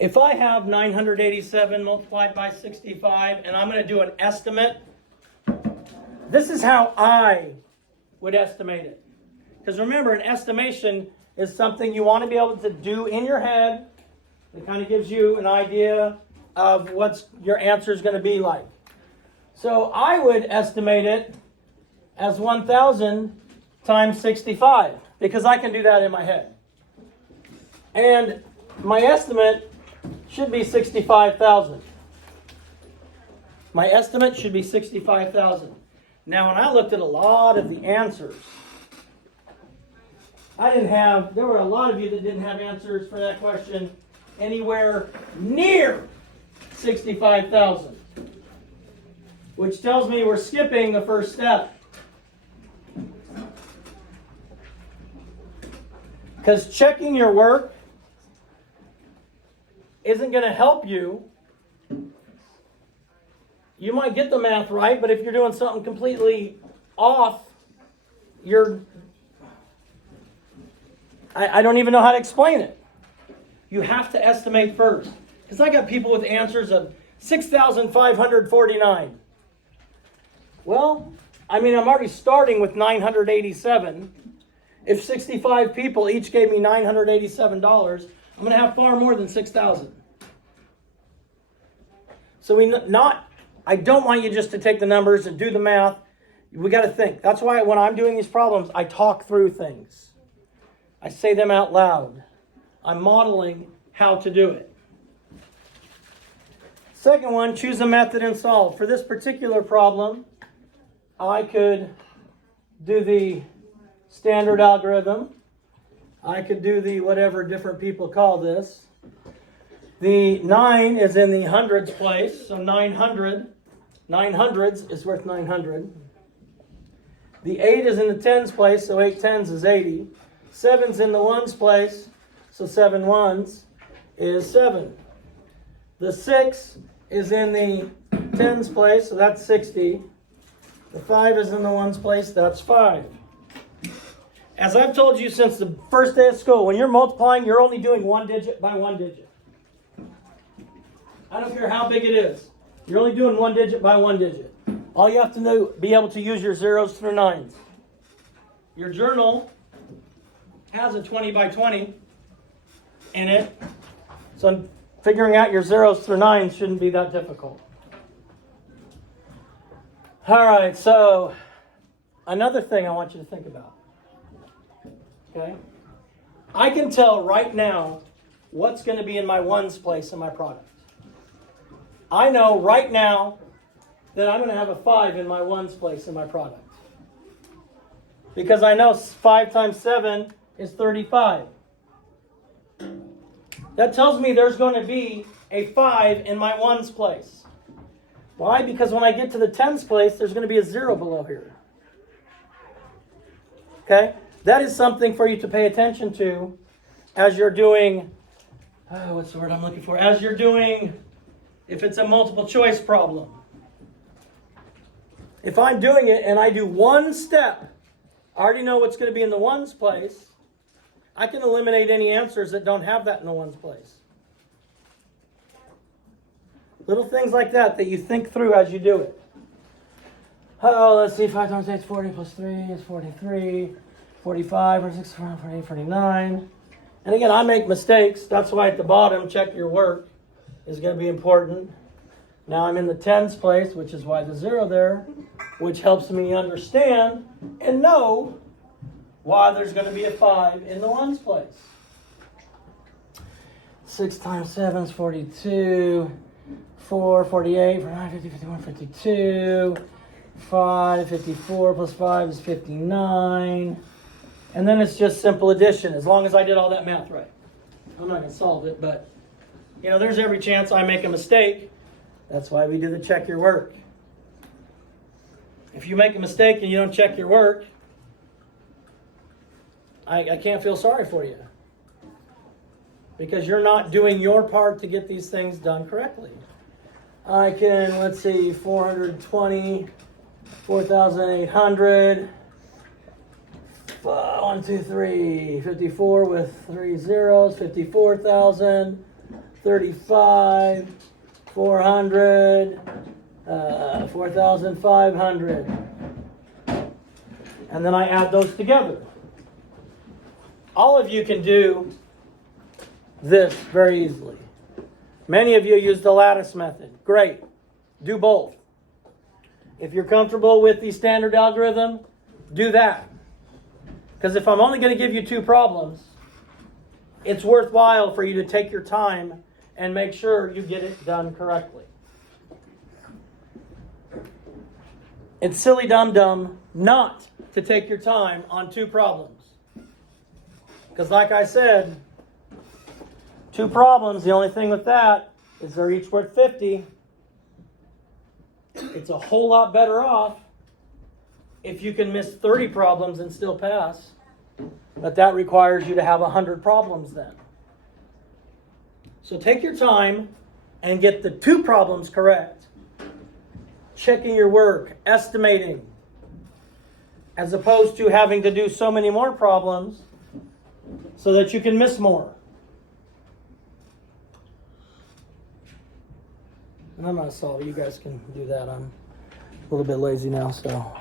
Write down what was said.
If I have 987 multiplied by 65, and I'm going to do an estimate, this is how I would estimate it. Because remember, an estimation is something you want to be able to do in your head. It kind of gives you an idea of what your answer is going to be like. So I would estimate it as 1,000 times 65, because I can do that in my head. And my estimate should be 65,000. My estimate should be 65,000. Now, when I looked at a lot of the answers, there were a lot of you that didn't have answers for that question anywhere near 65,000, which tells me we're skipping the first step. Because checking your work isn't going to help you. You might get the math right, but if you're doing something completely off, I don't even know how to explain it. You have to estimate first. Because I got people with answers of 6,549. Well, I'm already starting with 987. If 65 people each gave me $987, I'm going to have far more than 6,000. So I don't want you just to take the numbers and do the math. We got to think. That's why when I'm doing these problems, I talk through things. I say them out loud. I'm modeling how to do it. Second one, choose a method and solve. For this particular problem, I could do the standard algorithm. I could do the whatever different people call this. The 9 is in the hundreds place, so 900. 900s is worth 900. The 8 is in the tens place, so 8 tens is 80. 7's in the ones place, so 7 ones is 7. The 6 is in the tens place, so that's 60. The 5 is in the ones place, that's 5. As I've told you since the first day of school, when you're multiplying, you're only doing one digit by one digit. I don't care how big it is. You're only doing one digit by one digit. All you have to do, be able to use your zeros through nines. Your journal has a 20 by 20 in it. So figuring out your zeros through nines shouldn't be that difficult. All right, so another thing I want you to think about. Okay? I can tell right now what's going to be in my ones place in my product. I know right now that I'm going to have a 5 in my ones place in my product. Because I know 5 times 7 is 35. That tells me there's going to be a 5 in my ones place. Why? Because when I get to the tens place, there's going to be a 0 below here. Okay? That is something for you to pay attention to as you're doing, what's the word I'm looking for? As you're doing, if it's a multiple choice problem. If I'm doing it and I do one step, I already know what's going to be in the ones place. I can eliminate any answers that don't have that in the ones place. Little things like that you think through as you do it. Oh, let's see, 5 times 8 is 40, plus 3 is 43, 45, or 6, 48, 49. And again, I make mistakes. That's why at the bottom, check your work is going to be important. Now I'm in the tens place, which is why the 0 there, which helps me understand and know why there's going to be a 5 in the ones place. 6 times 7 is 42. 4, 48, 49, 50, 51, 52. 5, 54 plus 5 is 59. And then it's just simple addition, as long as I did all that math right. I'm not going to solve it, but there's every chance I make a mistake. That's why we do the check your work. If you make a mistake and you don't check your work, I can't feel sorry for you. Because you're not doing your part to get these things done correctly. I can, 420, 4,800. 1, 2, 3, 54 with 3 zeros, 54,000. 35, 400, 4,500. And then I add those together. All of you can do this very easily. Many of you use the lattice method. Great. Do both. If you're comfortable with the standard algorithm, do that. Because if I'm only going to give you 2 problems, it's worthwhile for you to take your time and make sure you get it done correctly. It's silly dum-dum not to take your time on 2 problems. Because like I said, 2 problems, the only thing with that is they're each worth 50. It's a whole lot better off if you can miss 30 problems and still pass. But that requires you to have 100 problems then. So take your time and get the 2 problems correct. Checking your work, estimating, as opposed to having to do so many more problems so that you can miss more. And I'm going to solve it. You guys can do that. I'm a little bit lazy now, so.